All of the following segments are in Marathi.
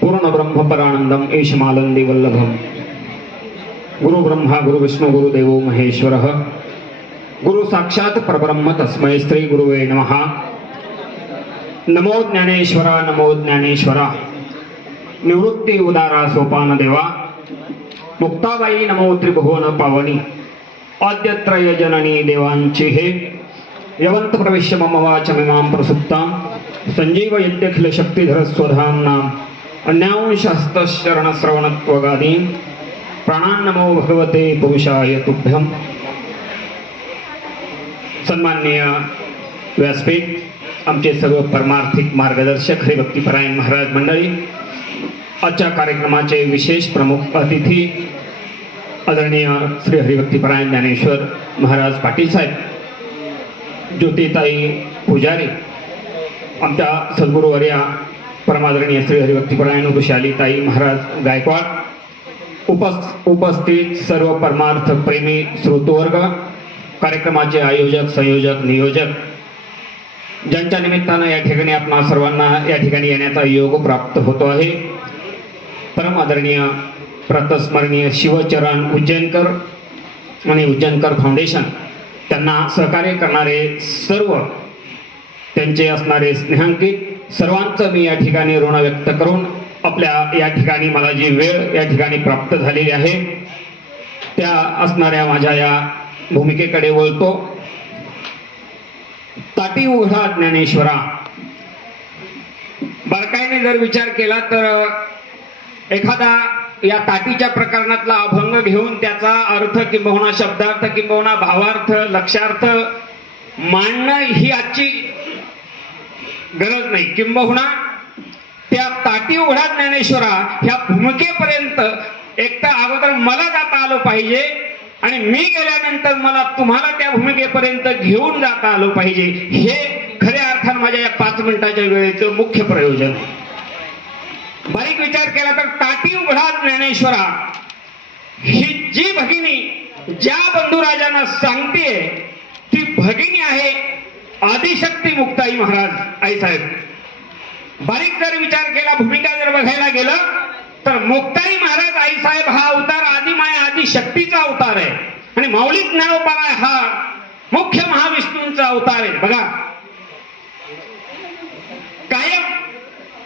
पूर्ण ब्रह्मपरानंदम ईशमालंदी वल्लभम गुरु ब्रह्मा गुरु विष्णु गुरु देवो महेश्वर। गुरु साक्षात परब्रह्म तस्मै श्री गुरुवे नम। नमो ज्ञानेश्वरा नमो ज्ञानेश्वरा। निवृत्ती उदारा सोपान देवा मुक्ताबाई नमो त्रिभुवन पावनी। आद्यत्रय जननी देवांची हे। यवंत प्रविश्य मम वाचमिमां प्रसुप्तां। संजीव यद्यखिल शक्तिधर स्वधाम्नां अन्यांशस्तश्चरणश्रवणत्वगादीं प्राणान्नमो भगवते पुरुषाय तुभ्यं। सन्माननीय व्यासपीठ आमचे सर्व परमार्थिक मार्गदर्शक हरिभक्तीपरायण महाराज मंडळी आजच्या कार्यक्रमाचे विशेष प्रमुख अतिथी आदरणीय श्री हरिभक्तीपरायण ज्ञानेश्वर महाराज पाटील साहेब ज्योतिताई पुजारी आमच्या सद्गुरुवर्या परमादरणीय श्री हरिभक्तीपरायण ताई महाराज गायकवाड उपस् उपस्थित सर्व परमार्थ प्रेमी श्रोतवर्ग कार्यक्रमाचे आयोजक संयोजक नियोजक ज्यांच्या निमित्तानं या ठिकाणी आपणा सर्वांना या ठिकाणी येण्याचा योग प्राप्त होतो आहे. परम आदरणीय प्रातस्मरणीय शिवचरण उज्जैनकर आणि उज्जैनकर फाउंडेशन त्यांना सहकार्य करणारे सर्व त्यांचे असणारे स्नेहांकित सर्वांचं मी या ठिकाणी ऋण व्यक्त करून आपल्या या ठिकाणी मला जी वेळ या ठिकाणी प्राप्त झालेली आहे त्या असणाऱ्या माझ्या या भूमिकेकडे वळतो. ताटी उघडा ज्ञानेश्वरा. बारकाईने जर विचार केला तर एखादा या ताटीच्या प्रकरणातला अभंग घेऊन त्याचा अर्थ किंबहुना शब्दार्थ किंबहुना भावार्थ लक्षार्थ मांडणं ही आजची गरज नाही. किंबहुना त्या ताटी उघडा ज्ञानेश्वरा ह्या भूमिकेपर्यंत एक तर अगोदर मला जाता आलं पाहिजे आणि मी गेल्यानंतर मला तुम्हाला त्या भूमिकेपर्यंत घेऊन जाता आलं पाहिजे. हे खऱ्या अर्थानं माझ्या या पाच मिनिटाच्या वेळेचं मुख्य प्रयोजन. बारीक विचार केला तर ताटी उघडा ज्ञानेश्वरा ही जी भगिनी ज्या बंधुराजांना सांगते ती भगिनी आहे. आदिशक्ती मुक्ताई महाराज आई साहेब. बारीक जर विचार केला भूमिका जर बघायला गेलं तर मुक्ताई महाराज आई साहेब हा अवतार आदिमाया आदि शक्तीचा अवतार आहे. आणि मौलिक ज्ञानोपाराय हा मुख्य महाविष्णूंचा अवतार आहे. बघा. कायम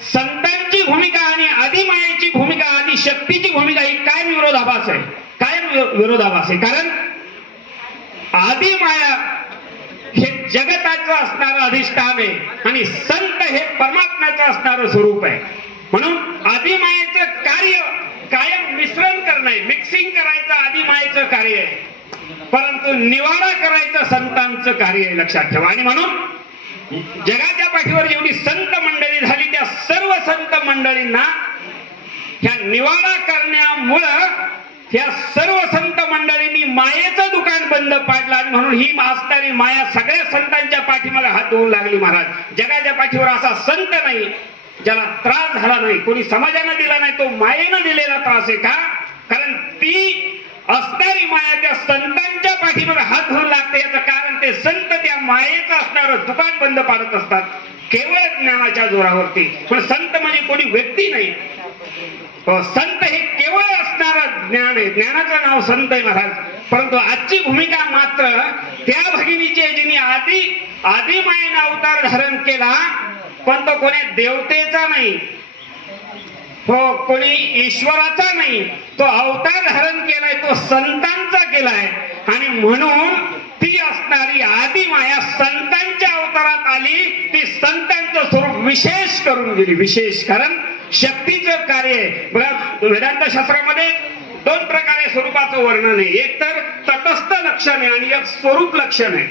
संतांची भूमिका आणि आदिमायाची भूमिका आदि शक्तीची भूमिका ही कायम विरोधाभास आहे. कायम विरो- विरोधाभास आहे. कारण आदिमाया हे जगताचं असणारं अधिष्ठान आहे आणि संत हे परमात्म्याचं असणारं स्वरूप आहे. म्हणून आदिमायेचं कार्य कायम मिश्रण करणं आहे. मिक्सिंग करायचं आदिमायेचं कार्य आहे. परंतु निवारा करायचं संतांचं कार्य आहे लक्षात ठेवा. आणि म्हणून जगाच्या पाठीवर जेवढी संत मंडळी झाली त्या सर्व संत मंडळींना ह्या निवाडा करण्यामुळं ह्या सर्व संत मंडळींनी मायेचं दुकान बंद पाडला आणि म्हणून ही असणारी माया सगळ्या संतांच्या पाठीमाला हात धुवून लागली महाराज. जगाच्या पाठीवर असा संत नाही ज्याला त्रास झाला नाही कोणी समाजानं दिला नाही तो मायेनं दिलेला त्रास आहे का? कारण ती असणारी माया त्या संतांच्या पाठीमध्ये हात धुवून लागते. याचं कारण ते संत त्या मायेचं असणार दुकान बंद पाडत असतात. केवळ ज्ञानाच्या जोरावरती. पण संत म्हणजे कोणी व्यक्ती नाही. संत हे केवळ असणार ज्ञान आहे. ज्ञानाचं नाव संत आहे महाराज. परंतु आजची भूमिका मात्र त्या भगिनीची जिने आधी आधी मायेने अवतार धारण केला पण तो कोणी देवतेचा नाही. हो कोणी ईश्वराचा नाही. तो अवतार धारण केलाय तो संतांचा केलाय. आणि म्हणून ती असणारी आदी माया संतांच्या अवतारात आली ती संतांचं स्वरूप विशेष करून गेली. विशेष कारण शक्तीचं कार्य बघा वेदांत शास्त्रामध्ये दोन प्रकारे स्वरूपाचं वर्णन आहे. एक तर तटस्थ लक्षण आहे आणि एक स्वरूप लक्षण. आहे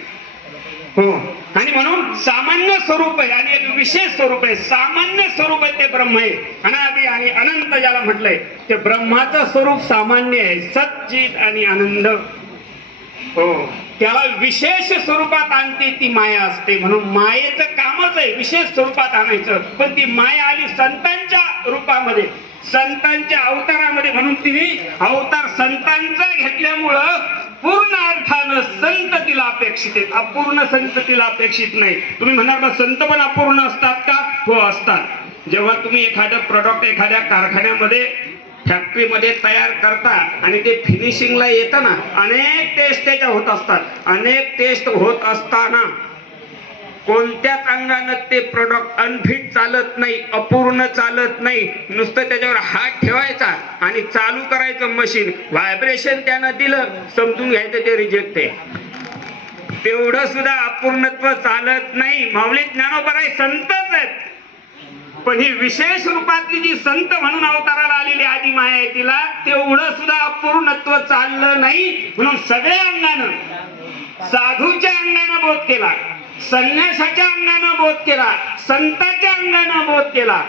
हो. आणि म्हणून सामान्य स्वरूप आहे आणि एक विशेष स्वरूप आहे. सामान्य स्वरूप आहे ते ब्रह्म आहे. अनादि आणि अनंत ज्याला म्हटलंय ते ब्रह्माचं स्वरूप सामान्य आहे. सच्चित आणि आनंद. हो. त्याला विशेष स्वरूपात आणते ती माया असते. म्हणून मायेचं कामच आहे. विशेष स्वरूपात आणायचं. पण ती माया आली संतांच्या रूपामध्ये. संतांच्या अवतारामध्ये म्हणून तिने अवतार संतांचा घेतल्यामुळं पूर्ण अर्थानं संत तिला अपेक्षित आहेत. अपूर्ण संत तिला अपेक्षित नाही. तुम्ही म्हणाल ना संत पण अपूर्ण असतात का? हो असतात. जेव्हा तुम्ही एखादं प्रॉडक्ट एखाद्या कारखान्यामध्ये फॅक्टरीमध्ये तयार करता आणि ते फिनिशिंगला येतं ना अनेक टेस्ट त्याच्या होत असतात. अनेक टेस्ट होत असताना कोणत्याच अंगानं ते प्रोडक्ट अनफिट चालत नाही अपूर्ण चालत नाही. नुसतं त्याच्यावर हात ठेवायचा आणि चालू करायचं मशीन व्हायब्रेशन त्यानं दिलं समजून घ्यायचं ते रिजेक्ट आहे. तेवढं सुद्धा अपूर्णत्व चालत नाही. माऊली ज्ञानोबराय संतच आहेत. पण ही विशेष रूपातली जी संत म्हणून अवताराला आलेली आधी माया आहे तिला तेवढं सुद्धा अपूर्णत्व चाललं नाही. म्हणून सगळ्या अंगानं साधूच्या अंगानं बोध केला. संन्यासाच्या अंगानं बोध केला संताच्या अंगानं बोध केला.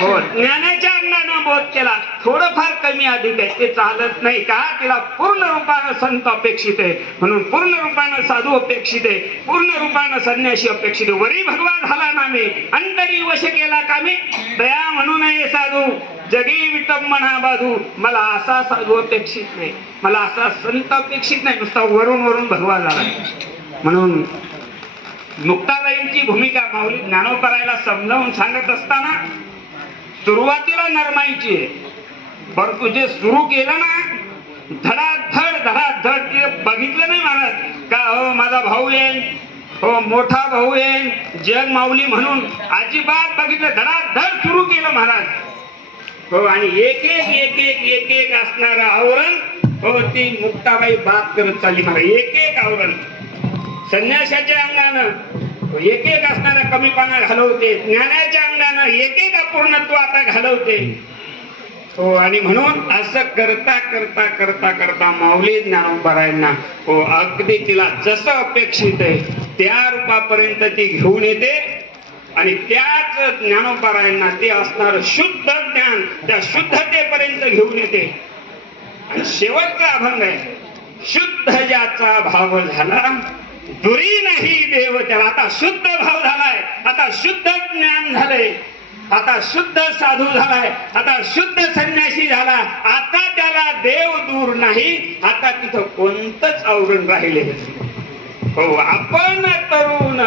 हो ज्ञानाच्या अंगानं बोध केला. थोडंफार कमी अधिक आहे ते चालत नाही का? तिला पूर्ण रूपानं संत अपेक्षित आहे. म्हणून पूर्ण रूपानं साधू अपेक्षित आहे. पूर्ण रूपानं संन्यासी अपेक्षित आहे. वरी भगवा झाला नामे अंतरी वश केला कामे दया म्हणू नये साधू. जगी विटंबना बाधू. मला असा साधू अपेक्षित नाही. मला असा संत अपेक्षित नाही. नुसता वरून वरून भगवा झाला. म्हणून मुक्ताबाईंची भूमिका माऊली ज्ञानोपरायला समजावून सांगत असताना सुरुवातीला नरमाईची आहे. तुझे जे सुरू केलं ना धडाधड धडाधड ते बघितलं नाही महाराज का हो माझा भाऊ येईल हो मोठा भाऊ येईल जग माऊली म्हणून अजिबात बघितलं धडाधड सुरू केलं महाराज. हो आणि एक एक एक एक एक एक असणारं आवरण हो ती मुक्ताबाई बात करत चालली महाराज एक एक आवरण. संन्यासाच्या अंगानं एक एक असणारा कमीपणा घालवते. ज्ञानाच्या अंगानं एक एक अपूर्णत्व आता घालवते. हो आणि म्हणून असं करता करता करता करता माऊली ज्ञानोबरायांना हो अगदी तिला जसं अपेक्षित आहे त्या रूपापर्यंत ती घेऊन येते. आणि त्याच ज्ञानोबरायांना ते असणार शुद्ध ज्ञान त्या शुद्धतेपर्यंत घेऊन येते. आणि शेवटचा अभंग आहे शुद्ध ज्याचा भाव झाला दुरी नाही देव त्याला आता शुद्ध भाव झालाय. आता शुद्ध ज्ञान झालंय. आता शुद्ध साधू झालाय. आता शुद्ध संन्यासी झाला. आता त्याला देव दूर नाही. आता तिथं कोणतंच आवरण राहिले हो आपण तरुण.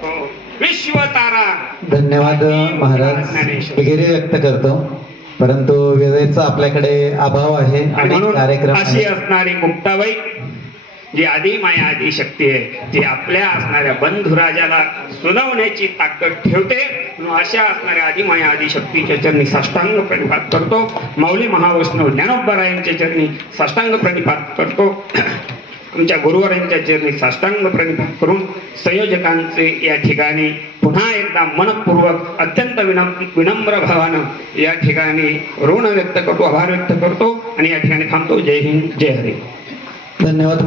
हो विश्वतारा. धन्यवाद महाराज. वगैरे व्यक्त करतो. परंतु वेळेचा आपल्याकडे अभाव आहे आणि कार्यक्रम अशी असणारी मुक्ताबाई जी आधी माया आधी शक्ती आहे ती आपल्या असणाऱ्या बंधुराजाला सुनावण्याची ताकद ठेवते अशा असणाऱ्या आधी माया आधी शक्तीच्या चरणी साष्टांग प्रतिपात करतो. माऊली महावैष्णव ज्ञानोबरायांच्या चरणी साष्टांग प्रतिपात करतो. आमच्या गुरुवारांच्या चरणी साष्टांग प्रतिपात करून संयोजकांचे या ठिकाणी पुन्हा एकदा मनपूर्वक अत्यंत विनम विनम्र भावानं या ठिकाणी ऋण व्यक्त करतो आभार व्यक्त करतो. आणि या ठिकाणी थांबतो. जय हिंद जय हरी. धन्यवाद